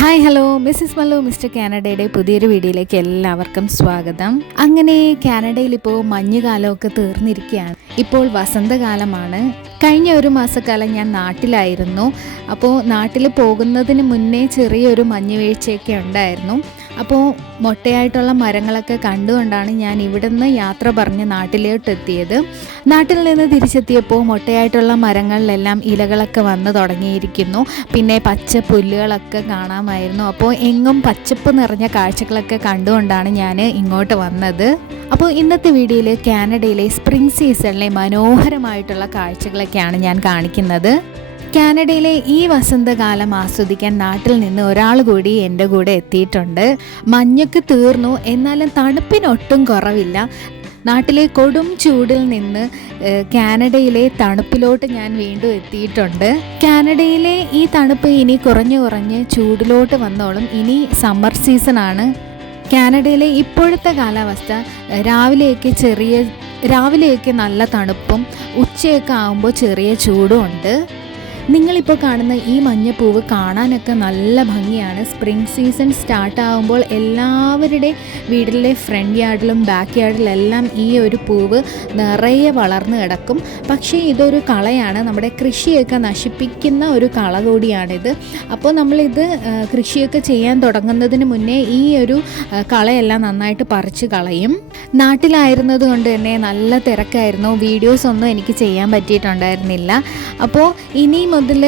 Hi hello Mrs Mallu Mr കാനഡയുടെ പുതിയൊരു വീഡിയോയിലേക്ക് എല്ലാവർക്കും സ്വാഗതം. അങ്ങനെ കാനഡയിൽ ഇപ്പോൾ മഞ്ഞുകാലമൊക്കെ തീർന്നിരിക്കുകയാണ്. ഇപ്പോൾ വസന്തകാലമാണ്. കഴിഞ്ഞ ഒരു മാസക്കാലം ഞാൻ നാട്ടിലായിരുന്നു. അപ്പോൾ നാട്ടിൽ പോകുന്നതിന് മുന്നേ ചെറിയൊരു മഞ്ഞുവീഴ്ചയൊക്കെ ഉണ്ടായിരുന്നു. അപ്പോൾ മൊട്ടയായിട്ടുള്ള മരങ്ങളൊക്കെ കണ്ടുകൊണ്ടാണ് ഞാൻ ഇവിടുന്ന് യാത്ര പറഞ്ഞ് നാട്ടിലോട്ട് എത്തിയത്. നാട്ടിൽ നിന്ന് തിരിച്ചെത്തിയപ്പോൾ മൊട്ടയായിട്ടുള്ള മരങ്ങളിലെല്ലാം ഇലകളൊക്കെ വന്ന് തുടങ്ങിയിരിക്കുന്നു. പിന്നെ പച്ച പുല്ലുകളൊക്കെ കാണാമായിരുന്നു. അപ്പോൾ എങ്ങും പച്ചപ്പ് നിറഞ്ഞ കാഴ്ചകളൊക്കെ കണ്ടുകൊണ്ടാണ് ഞാൻ ഇങ്ങോട്ട് വന്നത്. അപ്പോൾ ഇന്നത്തെ വീഡിയോയിൽ കാനഡയിലെ സ്പ്രിംഗ് സീസണിലെ മനോഹരമായിട്ടുള്ള കാഴ്ചകളൊക്കെയാണ് ഞാൻ കാണിക്കുന്നത്. കാനഡയിലെ ഈ വസന്തകാലം ആസ്വദിക്കാൻ നാട്ടിൽ നിന്ന് ഒരാൾ കൂടി എൻ്റെ കൂടെ എത്തിയിട്ടുണ്ട്. മഞ്ഞൊക്കെ തീർന്നു, എന്നാലും തണുപ്പിനൊട്ടും കുറവില്ല. നാട്ടിലെ കൊടും ചൂടിൽ നിന്ന് കാനഡയിലെ തണുപ്പിലോട്ട് ഞാൻ വീണ്ടും എത്തിയിട്ടുണ്ട്. കാനഡയിലെ ഈ തണുപ്പ് ഇനി കുറഞ്ഞ് ചൂടിലോട്ട് വന്നോളും. ഇനി സമ്മർ സീസണാണ്. കാനഡയിലെ ഇപ്പോഴത്തെ കാലാവസ്ഥ രാവിലെയൊക്കെ നല്ല തണുപ്പും ഉച്ചയൊക്കെ ആകുമ്പോൾ ചെറിയ ചൂടും ഉണ്ട്. നിങ്ങളിപ്പോൾ കാണുന്ന ഈ മഞ്ഞപ്പൂവ് കാണാനൊക്കെ നല്ല ഭംഗിയാണ്. സ്പ്രിംഗ് സീസൺ സ്റ്റാർട്ടാകുമ്പോൾ എല്ലാവരുടെ വീട്ടിലെ ഫ്രണ്ട് യാർഡിലും ബാക്ക് യാർഡിലെല്ലാം ഈ ഒരു പൂവ് നിറയെ വളർന്നു കിടക്കും. പക്ഷേ ഇതൊരു കളയാണ്, നമ്മുടെ കൃഷിയൊക്കെ നശിപ്പിക്കുന്ന ഒരു കള കൂടിയാണിത്. അപ്പോൾ നമ്മളിത് കൃഷിയൊക്കെ ചെയ്യാൻ തുടങ്ങുന്നതിന് മുന്നേ ഈ ഒരു കളയെല്ലാം നന്നായിട്ട് പറിച്ച് കളയും. നാട്ടിലായിരുന്നത് കൊണ്ട് തന്നെ നല്ല തിരക്കായിരുന്നു. വീഡിയോസൊന്നും എനിക്ക് ചെയ്യാൻ പറ്റിയിട്ടുണ്ടായിരുന്നില്ല. അപ്പോൾ ഇനി മുതൽ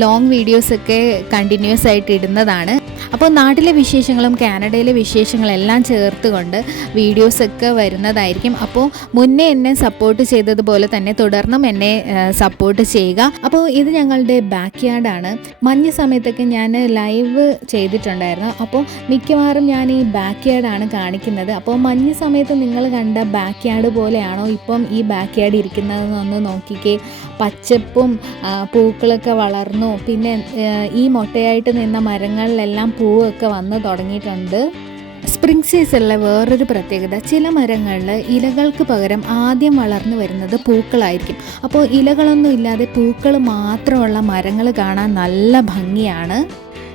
ലോങ് വീഡിയോസൊക്കെ കണ്ടിന്യൂസ് ആയിട്ട് ഇടുന്നതാണ്. അപ്പോൾ നാട്ടിലെ വിശേഷങ്ങളും കാനഡയിലെ വിശേഷങ്ങളെല്ലാം ചേർത്തുകൊണ്ട് വീഡിയോസൊക്കെ വരുന്നതായിരിക്കും. അപ്പോൾ മുന്നേ എന്നെ സപ്പോർട്ട് ചെയ്തതുപോലെ തന്നെ തുടർന്നും എന്നെ സപ്പോർട്ട് ചെയ്യുക. അപ്പോൾ ഇത് ഞങ്ങളുടെ ബാക്ക് യാർഡാണ്. മഞ്ഞ് സമയത്തൊക്കെ ഞാൻ ലൈവ് ചെയ്തിട്ടുണ്ടായിരുന്നു. അപ്പോൾ മിക്കവാറും ഞാൻ ഈ ബാക്ക് യാർഡാണ് കാണിക്കുന്നത്. അപ്പോൾ മഞ്ഞ് സമയത്ത് നിങ്ങൾ കണ്ട ബാക്ക് യാർഡ് പോലെയാണോ ഇപ്പം ഈ ബാക്ക് യാർഡ് ഇരിക്കുന്നതെന്നൊന്ന് നോക്കിക്കേ. പച്ചപ്പും പൂക്കളൊക്കെ വളർന്നു. പിന്നെ ഈ മൊട്ടയായിട്ട് നിന്ന മരങ്ങളിലെല്ലാം പൂവൊക്കെ വന്ന് തുടങ്ങിയിട്ടുണ്ട്. സ്പ്രിംഗ് സീസണിലെ വേറൊരു പ്രത്യേകത, ചില മരങ്ങളിൽ ഇലകൾക്ക് പകരം ആദ്യം വളർന്നു വരുന്നത് പൂക്കളായിരിക്കും. അപ്പോൾ ഇലകളൊന്നും ഇല്ലാതെ പൂക്കൾ മാത്രമുള്ള മരങ്ങൾ കാണാൻ നല്ല ഭംഗിയാണ്.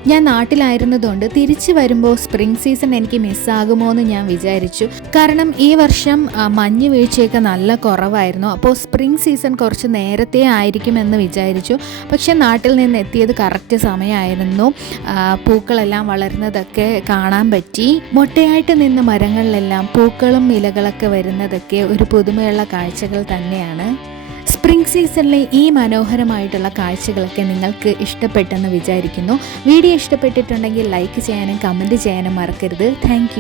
ഞാൻ നാട്ടിലായിരുന്നതുകൊണ്ട് തിരിച്ചു വരുമ്പോൾ സ്പ്രിംഗ് സീസൺ എനിക്ക് മിസ്സാകുമോ എന്ന് ഞാൻ വിചാരിച്ചു. കാരണം ഈ വർഷം മഞ്ഞ് വീഴ്ചയൊക്കെ നല്ല കുറവായിരുന്നു. അപ്പോൾ സ്പ്രിംഗ് സീസൺ കുറച്ച് നേരത്തെ ആയിരിക്കുമെന്ന് വിചാരിച്ചു. പക്ഷെ നാട്ടിൽ നിന്ന് എത്തിയത് കറക്റ്റ് സമയമായിരുന്നു. പൂക്കളെല്ലാം വളരുന്നതൊക്കെ കാണാൻ പറ്റി. മൊട്ടയായിട്ട് നിന്ന മരങ്ങളിലെല്ലാം പൂക്കളും ഇലകളൊക്കെ വരുന്നതൊക്കെ ഒരു പുതുമയുള്ള കാഴ്ചകൾ തന്നെയാണ്. സ്പ്രിംഗ് സീസണിലെ ഈ മനോഹരമായിട്ടുള്ള കാഴ്ചകളൊക്കെ നിങ്ങൾക്ക് ഇഷ്ടപ്പെട്ടെന്ന് വിചാരിക്കുന്നു. വീഡിയോ ഇഷ്ടപ്പെട്ടിട്ടുണ്ടെങ്കിൽ ലൈക്ക് ചെയ്യാനും കമൻറ്റ് ചെയ്യാനും മറക്കരുത്. താങ്ക്